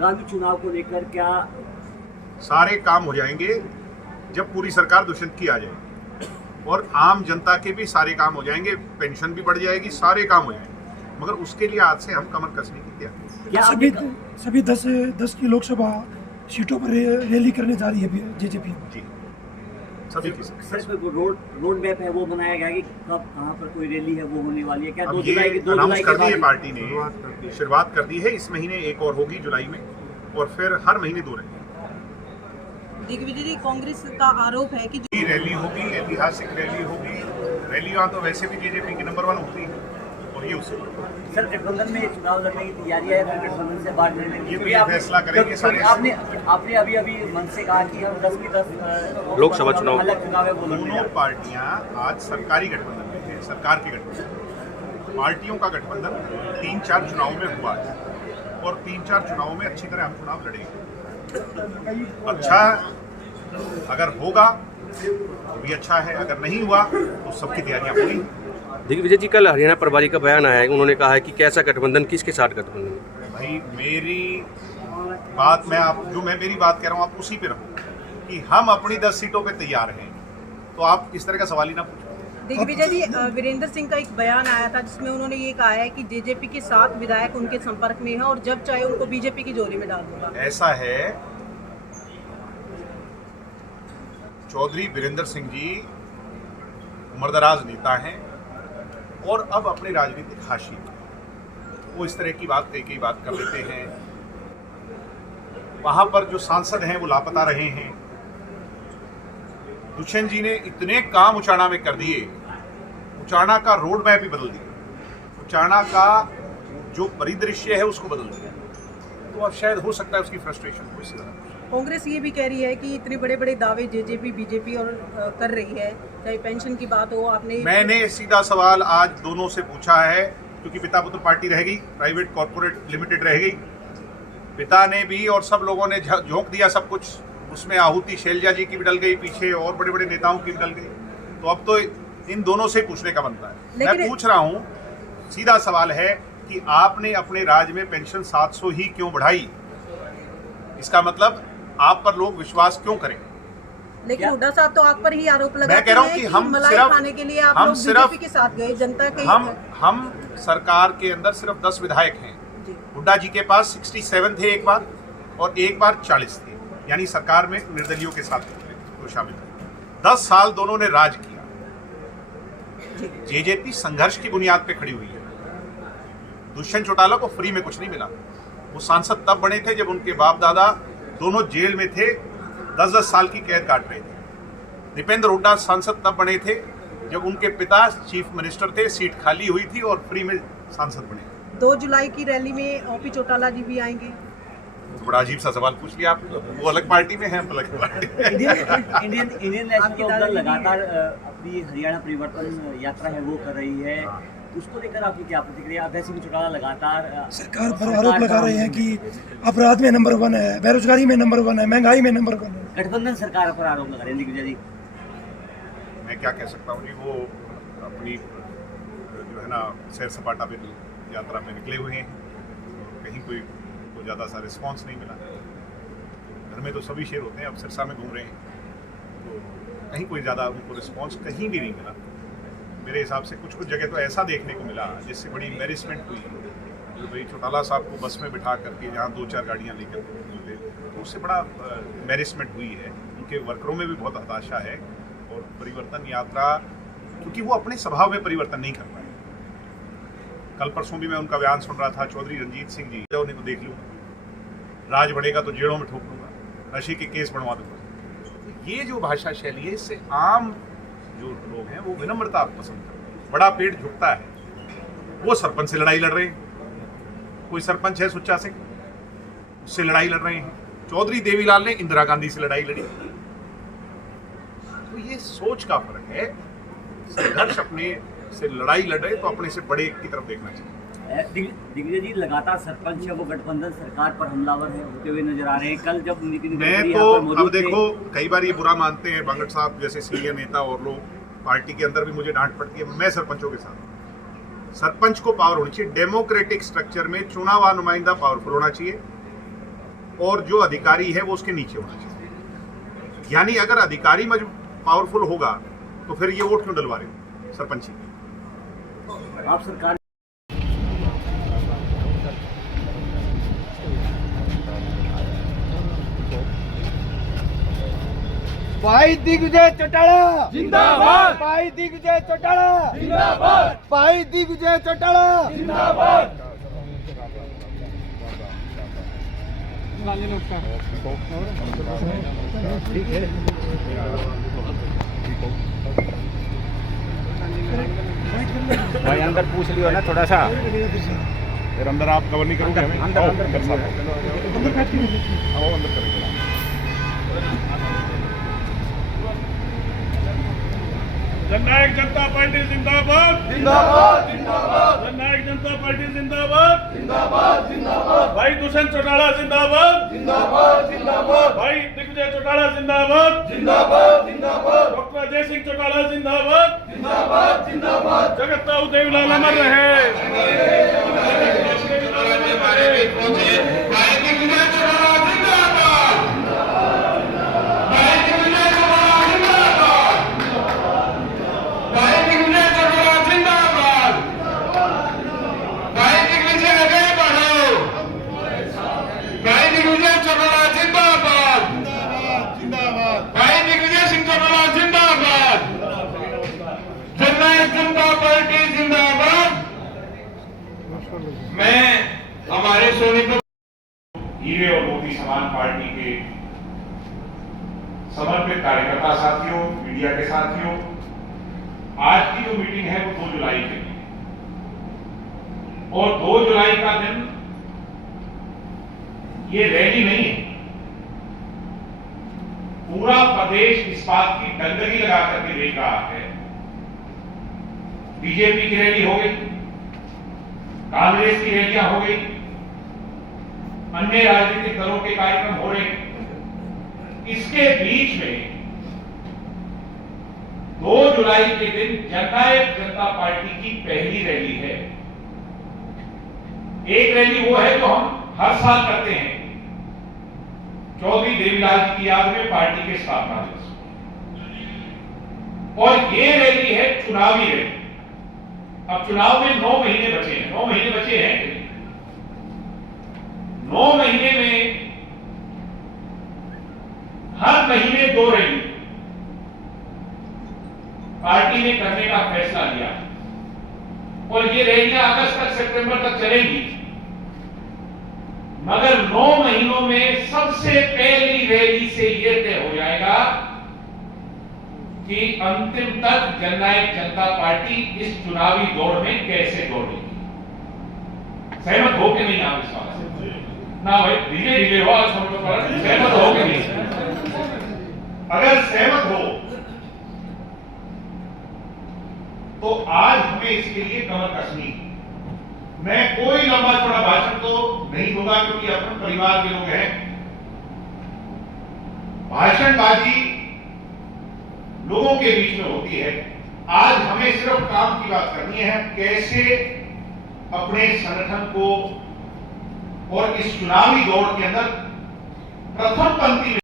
आगामी चुनाव को लेकर क्या सारे काम हो जाएंगे जब पूरी सरकार दुष्यंत की आ जाएगी और आम जनता के भी सारे काम हो जाएंगे, पेंशन भी बढ़ जाएगी, सारे काम हो जाएंगे। मगर उसके लिए आज से हम कमर कसने की तैयारी। क्या सभी 10 की लोकसभा सीटों पर रैली करने जा रही है जेजेपी जी, सभी की सर रोड मैप है वो बनाया गया कि कब कहाँ पर कोई रैली है वो होने वाली है क्या? अब 2 ये जुलाई की अनाउंस कर दी है बाद पार्टी ने, शुरुआत कर दी है। इस महीने एक और होगी जुलाई में, और फिर हर महीने 2 रैली। दिग्विजय जी, कांग्रेस का आरोप है कि रैली होगी, ऐतिहासिक रैली होगी। रैलियां तो वैसे भी जेजेपी की नंबर 1 होती है, और ये उससे सर गठबंधन में चुनाव लड़ने की तैयारी है, फिर गठबंधन से बाहर निकलने ये की तो ये फैसला करेंगे सारे। आपने अभी मन से कहा कि हम 10 की 10 लोकसभा चुनाव अलग चुनाव है वो लड़ने दोनों पार्टियां आज सरकारी गठबंधन में है, सरकार के गठबंधन। पार्टियों का गठबंधन 3-4 चुनाव में हुआ है, और 3-4 चुनाव में अच्छी तरह हम चुनाव लड़ेंगे। अच्छा अगर होगा तो भी अच्छा है, अगर नहीं हुआ तो सबकी तैयारियां पूरी। दिग्विजय जी, कल हरियाणा प्रभारी का बयान आया है, उन्होंने कहा है कि कैसा गठबंधन, किसके साथ गठबंधन। भाई मेरी बात मेरी बात कह रहा हूँ, आप उसी पे रहो कि हम अपनी 10 सीटों पे तैयार हैं, तो आप इस तरह का सवाल ही ना पूछो। दिग्विजय जी, वीरेंद्र सिंह का एक बयान आया था जिसमें उन्होंने ये कहा है कि जेजेपी के 7 विधायक उनके संपर्क में हैं और जब चाहे उनको बीजेपी की झोली में डाल दूंगा। ऐसा है, चौधरी वीरेंद्र सिंह जी उम्रदराज नेता हैं और अब अपने राजनीतिक हाशिए वो इस तरह की बात कई बात कर लेते हैं। वहां पर जो सांसद हैं वो लापता रहे हैं। दुष्यंत जी ने इतने काम उचाना में कर दिए, उचाना का रोड मैप ही बदल दिया, उचाना का जो परिदृश्य है उसको बदल दिया। तो अब शायद हो सकता है उसकी फ्रस्ट्रेशन हो। इससे कांग्रेस ये भी कह रही है कि इतने बड़े बड़े दावे जेजेपी बीजेपी और कर रही है, चाहे पेंशन की बात हो। मैंने सीधा सवाल आज दोनों से पूछा है, क्योंकि पिता पुत्र पार्टी रह गई, प्राइवेट कॉर्पोरेट लिमिटेड रह गई। पिता ने भी और सब लोगों ने झोंक दिया सब कुछ, उसमें आहुति शैलजा जी की भी डल गई पीछे, और बड़े बड़े नेताओं की भी डल गई। तो अब तो इन दोनों से पूछने का बनता है। मैं पूछ रहा हूँ, सीधा सवाल है कि आपने अपने राज्य में पेंशन 700 ही क्यों बढ़ाई? इसका मतलब आप पर लोग विश्वास क्यों करें? लेकिन हुड्डा साहब तो आप पर ही आरोप लगाते हैं। मैं कह रहा हूं कि हम मलाई सिर्फ खाने के लिए आप लोग बीजेपी के साथ गए, जनता के हम सरकार के अंदर सिर्फ 10 विधायक हैं। हुड्डा जी के पास 67 थे एक बार, और एक बार 40 थे, यानी सरकार में निर्दलियों के साथ तो शामिल थे। 10 साल दोनों ने राज किया। जेजेपी संघर्ष की बुनियाद पे खड़ी हुई है। दुष्यंत चौटाला को फ्री में कुछ नहीं मिला। वो सांसद तब बने थे जब उनके बाप दादा दोनों जेल में थे, 10-10 साल की कैद काट रहे थे। दीपेंद्र हुड्डा सांसद तब बने थे जब उनके पिता चीफ मिनिस्टर थे, सीट खाली हुई थी और फ्री में सांसद बने। 2 जुलाई की रैली में ओपी चौटाला जी भी आएंगे। तो बड़ा अजीब सा सवाल पूछ लिया आप। वो अलग पार्टी में है, हम अलग पार्टी में। इंडियन नेशनल दल लगातार अपनी हरियाणा परिवर्तन यात्रा है वो कर रही है, उसको लेकर आपकी क्या प्रतिक्रिया? अभय सिंह चौटाला लगातार सरकार पर आरोप लगा रहे हैं कि अपराध में नंबर 1 है, बेरोजगारी में नंबर 1 है, महंगाई में नंबर 1 है। गठबंधन सरकार पर आरोप लगा रहे हैं दिग्विजय जी। मैं क्या कह सकता हूँ जी, वो अपनी जो है ना सैर सपाटा पे यात्रा में निकले हुए हैं, कहीं कोई को ज़्यादा सा रिस्पॉन्स नहीं मिला। घर में तो सभी शेर होते हैं, अब सिरसा में घूम रहे हैं, तो कहीं कोई ज़्यादा उनको रिस्पॉन्स कहीं भी नहीं मिला। मेरे हिसाब से कुछ जगह तो ऐसा देखने को मिला जिससे बड़ी एम्बेरसमेंट हुई, जो भाई चौटाला साहब को बस में बिठा करके जहाँ 2-4 गाड़ियाँ लेकर थे, तो उससे बड़ा एम्बेरसमेंट हुई है। उनके वर्करों में भी बहुत हताशा है, और परिवर्तन यात्रा, क्योंकि वो अपने स्वभाव में परिवर्तन नहीं कर पाए। कल परसों भी मैं उनका बयान सुन रहा था, चौधरी रंजीत सिंह जी, उन्हें तो देख लूँगा, राज बढ़ेगा तो जेलों में ठोक लूँगा, नशे के केस बनवा दूँगा। ये जो भाषा शैली है, इससे आम जो लोग हैं वो विनम्रता पसंद करते हैं। बड़ा पेट झुकता है। वो सरपंच से लड़ाई लड़ रहे हैं, कोई सरपंच है सुच्चा सिंह, उससे लड़ाई लड़ रहे हैं। चौधरी देवीलाल ने इंदिरा गांधी से लड़ाई लड़ी। तो ये सोच का फर्क है। संघर्ष अपने से लड़ाई लड़ रहे तो अपने से बड़े की तरफ देखना चाहिए। दिग्विजय जी, लगातार सरपंच है वो गठबंधन सरकार पर हमलावर है होते हुए नजर आ रहे हैं। कल जब मैं तो अब देखो, कई बार ये बुरा मानते हैं बांगड़ साहब जैसे सीनियर नेता और लोग, पार्टी के अंदर भी मुझे डांट पड़ती है। मैं सरपंचों के साथ, सरपंच को पावर होनी चाहिए। डेमोक्रेटिक स्ट्रक्चर में चुनाव नुमाइंदा पावरफुल होना चाहिए, और जो अधिकारी है वो उसके नीचे होना चाहिए। यानी अगर अधिकारी पावरफुल होगा तो फिर ये वोट क्यों डलवा रहे हो सरपंची? आप सरकार भाई दिग्विजय चौटाला जिंदाबाद, भाई दिग्विजय चौटाला जिंदाबाद, भाई दिग्विजय चौटाला जिंदाबाद। भाई अंदर पूछ लियो ना थोड़ा सा, फिर अंदर आप कवर नहीं करोगे हमें? अंदर अंदर करेंगे। जननायक जनता पार्टी जिंदाबाद, जिंदाबाद जिंदाबाद जननायक जनता पार्टी जिंदाबाद, जिंदाबाद जिंदाबाद भाई दुष्यंत चौटाला जिंदाबाद, जिंदाबाद जिंदाबाद भाई दिग्विजय चौटाला जिंदाबाद, जिंदाबाद जिंदाबाद डॉक्टर अजय सिंह चौटाला जिंदाबाद, जिंदाबाद जिंदाबाद जगत ताऊ देवीलाल अमर रहे। मैं हमारे सोनीपत हीरे और मोती समान पार्टी के समर्पित कार्यकर्ता साथियों, मीडिया के साथियों, आज की जो मीटिंग है वो 2 जुलाई के लिए, और 2 जुलाई का दिन ये रैली नहीं है। पूरा प्रदेश इस बात की डगडगी लगा करके देख रहा है। बीजेपी की रैली हो गई, कांग्रेस की रैलियां हो गई, अन्य राजनीतिक दलों के कार्यक्रम हो रहे। इसके बीच में 2 जुलाई के दिन जननायक जनता पार्टी की पहली रैली है। एक रैली वो है जो हम हर साल करते हैं, चौधरी देवीलाल जी की याद में पार्टी के स्थापना दिवस, और ये रैली है चुनावी रैली। अब चुनाव में 9 महीने बचे हैं, 9 महीने बचे हैं। 9 महीने में हर महीने 2 रैली पार्टी ने करने का फैसला लिया, और ये रैलियां अगस्त तक, सितंबर तक चलेंगी। मगर 9 महीनों में सबसे पहली रैली से यह तय हो जाएगा कि अंतिम तक जननायक जनता पार्टी इस चुनावी दौड़ में कैसे दौड़ेगी। सहमत हो के नहीं आप इस बात से? ना भाई धीरे धीरे हो, सहमत हो के नहीं? अगर सहमत हो तो आज हमें इसके लिए कमर कसनी है। मैं कोई लंबा चौड़ा भाषण तो नहीं दूंगा, क्योंकि अपने परिवार के लोग हैं। भाषणबाजी लोगों के बीच में होती है। आज हमें सिर्फ काम की बात करनी है, कैसे अपने संगठन को और इस चुनावी दौड़ के अंदर प्रथम पंक्ति में